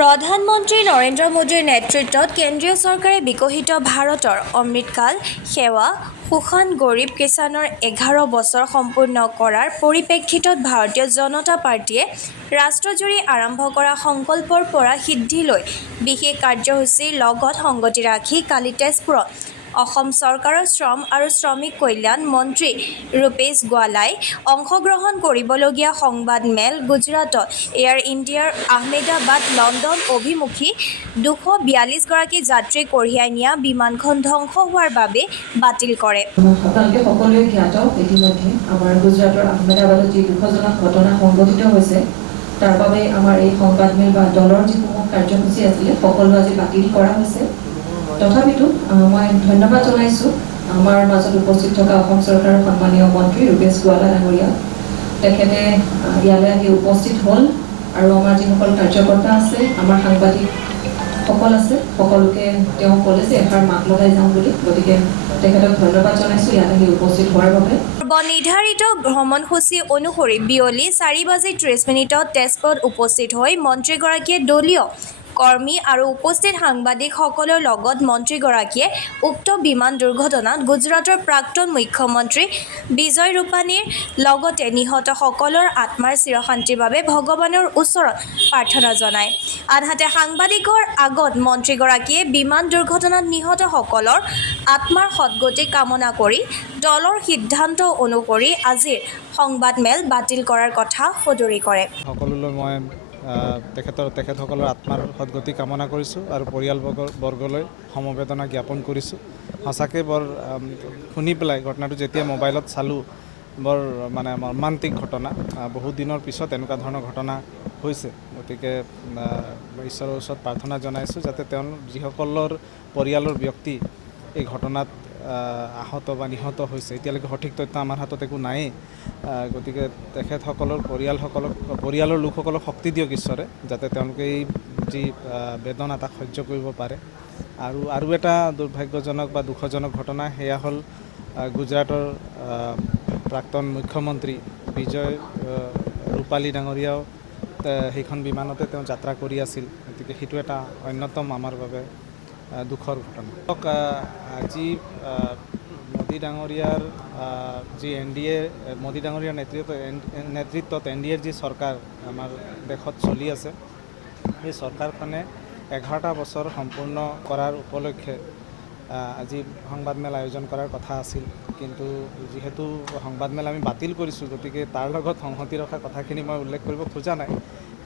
প্ৰধানমন্ত্ৰী নৰেন্দ্ৰ মোদীৰ নেতৃত্বত কেন্দ্ৰীয় চৰকাৰে বিকশিত ভাৰতৰ অমৃতকাল সেৱা সুশান গৰীব কিষাণৰ 11 বছৰ সম্পূৰ্ণ কৰাৰ পৰিপ্ৰেক্ষিতত ভাৰতীয় জনতা পাৰ্টীয়ে ৰাষ্ট্ৰজুৰি আৰম্ভ কৰা সংকল্পৰ পৰা সিদ্ধিলৈ বিশেষ কাৰ্যসূচীৰ লগত সংগতি ৰাখি কালি তেজপুৰত অসম চৰকাৰৰ শ্ৰম আৰু শ্ৰমিক কল্যাণ মন্ত্ৰী ৰূপেশ গোৱালাই অংশগ্ৰহণ কৰিবলগীয়া সংবাদমেল গুজৰাটত এয়াৰ ইণ্ডিয়াৰ আহমেদাবাদ লণ্ডন অভিমুখী 242গৰাকী যাত্ৰী কঢ়িয়াই নিয়া বিমানখন ধ্বংস হোৱাৰ বাবে বাতিল কৰে। আপোনালোকে সকলোৱে জ্ঞাত ইতিমধ্যে আমাৰ গুজৰাটৰ আহমেদাবাদত যি দুখজনক ঘটনা সংঘটিত হৈছে তাৰ বাবে আমাৰ এই সংবাদমেল বা দলৰ যিসমূহ কাৰ্যসূচী আছিলে সকলো আজি বাতিল কৰা হৈছে। তথাপিতো মই ধন্যবাদ জনাইছোঁ আমাৰ মাজত উপস্থিত থকা অসম চৰকাৰৰ সন্মানীয় মন্ত্ৰী ৰূপেশ গোৱালা ডাঙৰীয়া। তেখেতে ইয়ালৈ আহি উপস্থিত হ'ল আৰু আমাৰ যিসকল কাৰ্যকৰ্তা আছে আমাৰ সাংবাদিকসকল আছে সকলোকে তেওঁ ক'লে যে এষাৰ মাত লগাই যাওঁ বুলি, গতিকে তেখেতক ধন্যবাদ জনাইছোঁ ইয়াত আহি উপস্থিত হোৱাৰ বাবে। নিৰ্ধাৰিত ভ্ৰমণসূচী অনুসৰি বিয়লি 4:30 তেজপুৰত উপস্থিত হৈ মন্ত্ৰীগৰাকীয়ে দলীয় কৰ্মী আৰু উপস্থিত সাংবাদিকসকলৰ লগত মন্ত্ৰীগৰাকীয়ে উক্ত বিমান দুৰ্ঘটনাত গুজৰাটৰ প্ৰাক্তন মুখ্যমন্ত্ৰী বিজয় ৰূপানীৰ লগতে নিহতসকলৰ আত্মাৰ চিৰশান্তিৰ বাবে ভগৱানৰ ওচৰত প্ৰাৰ্থনা জনায়। আনহাতে সাংবাদিকৰ আগত মন্ত্ৰীগৰাকীয়ে বিমান দুৰ্ঘটনাত নিহতসকলৰ আত্মাৰ সদ্গতি কামনা কৰি দলৰ সিদ্ধান্ত অনুসৰি আজিৰ সংবাদমেল বাতিল কৰাৰ কথা সদৰি কৰে। সকলোলৈ মই তেখেতসকলৰ আত্মাৰ সদ্গতি কামনা কৰিছোঁ আৰু পৰিয়ালবৰ্গলৈ সমবেদনা জ্ঞাপন কৰিছোঁ। সঁচাকৈ বৰ শুনি পেলাই ঘটনাটো যেতিয়া মোবাইলত চালোঁ বৰ মানে মৰ্মান্তিক ঘটনা। বহুত দিনৰ পিছত এনেকুৱা ধৰণৰ ঘটনা হৈছে, গতিকে ঈশ্বৰৰ ওচৰত প্ৰাৰ্থনা জনাইছোঁ যাতে তেওঁ যিসকলৰ পৰিয়ালৰ ব্যক্তি এই ঘটনাত আহত বা নিহত হৈছে, এতিয়ালৈকে সঠিক তথ্য আমাৰ হাতত একো নায়েই। গতিকে তেখেতসকলৰ পৰিয়ালৰ লোকসকলক শক্তি দিয়ক ঈশ্বৰে, যাতে তেওঁলোকে এই যি বেদনা তাক সহ্য কৰিব পাৰে। আৰু এটা দুৰ্ভাগ্যজনক বা দুখজনক ঘটনা সেয়া হ'ল গুজৰাটৰ প্ৰাক্তন মুখ্যমন্ত্ৰী বিজয় ৰূপালী ডাঙৰীয়াও সেইখন বিমানতে তেওঁ যাত্ৰা কৰি আছিল। গতিকে সেইটো এটা অন্যতম আমাৰ বাবে দুখৰ ঘটনা। আজি মোদী ডাঙৰীয়াৰ যি মোদী ডাঙৰীয়াৰ নেতৃত্বত NDAৰ যি চৰকাৰ আমাৰ দেশত চলি আছে, সেই চৰকাৰখনে 11টা বছৰ সম্পূৰ্ণ কৰাৰ উপলক্ষে আজি সংবাদমেল আয়োজন কৰাৰ কথা আছিল। কিন্তু যিহেতু সংবাদমেল আমি বাতিল কৰিছোঁ, গতিকে তাৰ লগত সংহতি ৰখা কথাখিনি মই উল্লেখ কৰিব খোজা নাই।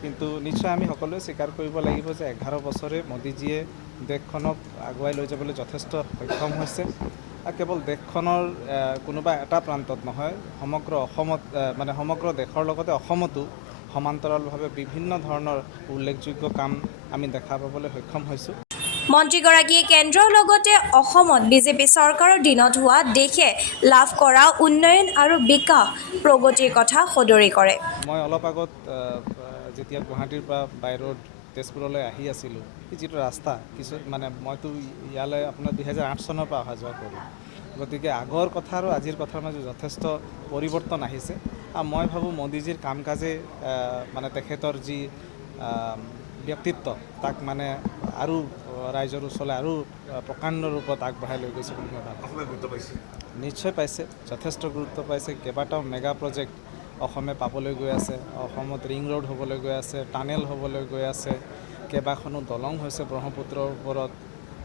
কিন্তু নিশ্চয় আমি সকলোৱে স্বীকাৰ কৰিব লাগিব যে 11 বছৰে মোদীজীয়ে দেশখনক আগুৱাই লৈ যাবলৈ যথেষ্ট সক্ষম হৈছে। আৰু কেৱল দেশখনৰ কোনোবা এটা প্ৰান্তত নহয়, সমগ্ৰ অসমত সমগ্ৰ দেশৰ লগতে অসমতো সমান্তৰালভাৱে বিভিন্ন ধৰণৰ উল্লেখযোগ্য কাম আমি দেখা পাবলৈ সক্ষম হৈছোঁ। মন্ত্ৰীগৰাকীয়ে কেন্দ্ৰৰ লগতে অসমত বিজেপি চৰকাৰৰ দিনত হোৱা দেশে লাভ কৰা উন্নয়ন আৰু বিকাশ প্ৰগতিৰ কথা সদৰি কৰে। মই অলপ আগত যেতিয়া গুৱাহাটীৰ পৰা বাই ৰোড তেজপুৰলৈ আহি আছিলোঁ, যিটো ৰাস্তা মইতো ইয়ালৈ আপোনাৰ 2008 চনৰ পৰা অহা যোৱা কৰোঁ। গতিকে আগৰ কথা আৰু আজিৰ কথাৰ মাজত যথেষ্ট পৰিৱৰ্তন আহিছে। আৰু মই ভাবোঁ মোদীজীৰ কাম কাজে তেখেতৰ যি ব্যক্তিত্ব তাক আৰু ৰাইজৰ ওচৰলৈ আৰু প্ৰকাণ্ড ৰূপত আগবঢ়াই লৈ গৈছে বুলি মই ভাবোঁ। নিশ্চয় পাইছে, যথেষ্ট গুৰুত্ব পাইছে। কেইবাটাও মেগা প্ৰজেক্ট অসমে পাবলৈ গৈ আছে। অসমত ৰিং ৰোড হ'বলৈ গৈ আছে, টানেল হ'বলৈ গৈ আছে, কেইবাখনো দলং হৈছে ব্ৰহ্মপুত্ৰৰ ওপৰত।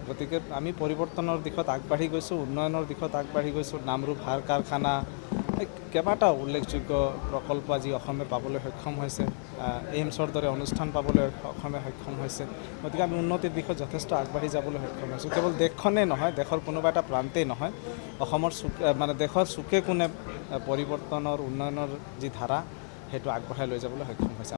গতিকে আমি পৰিৱৰ্তনৰ দিশত আগবাঢ়ি গৈছোঁ, উন্নয়নৰ দিশত আগবাঢ়ি গৈছোঁ। নামৰূপ সাৰ কাৰখানা, কেইবাটাও উল্লেখযোগ্য প্ৰকল্প আজি অসমে পাবলৈ সক্ষম হৈছে। এইমছৰ দৰে অনুষ্ঠান পাবলৈ অসমে সক্ষম হৈছে। গতিকে আমি উন্নতিৰ দিশত যথেষ্ট আগবাঢ়ি যাবলৈ সক্ষম হৈছোঁ। কেৱল দেশখনেই নহয়, দেশৰ কোনোবা এটা প্ৰান্তেই নহয়, অসমৰ দেশৰ চুকে কোণে পৰিৱৰ্তনৰ উন্নয়নৰ যি ধাৰা সেইটো আগবঢ়াই লৈ যাবলৈ সক্ষম হৈছে।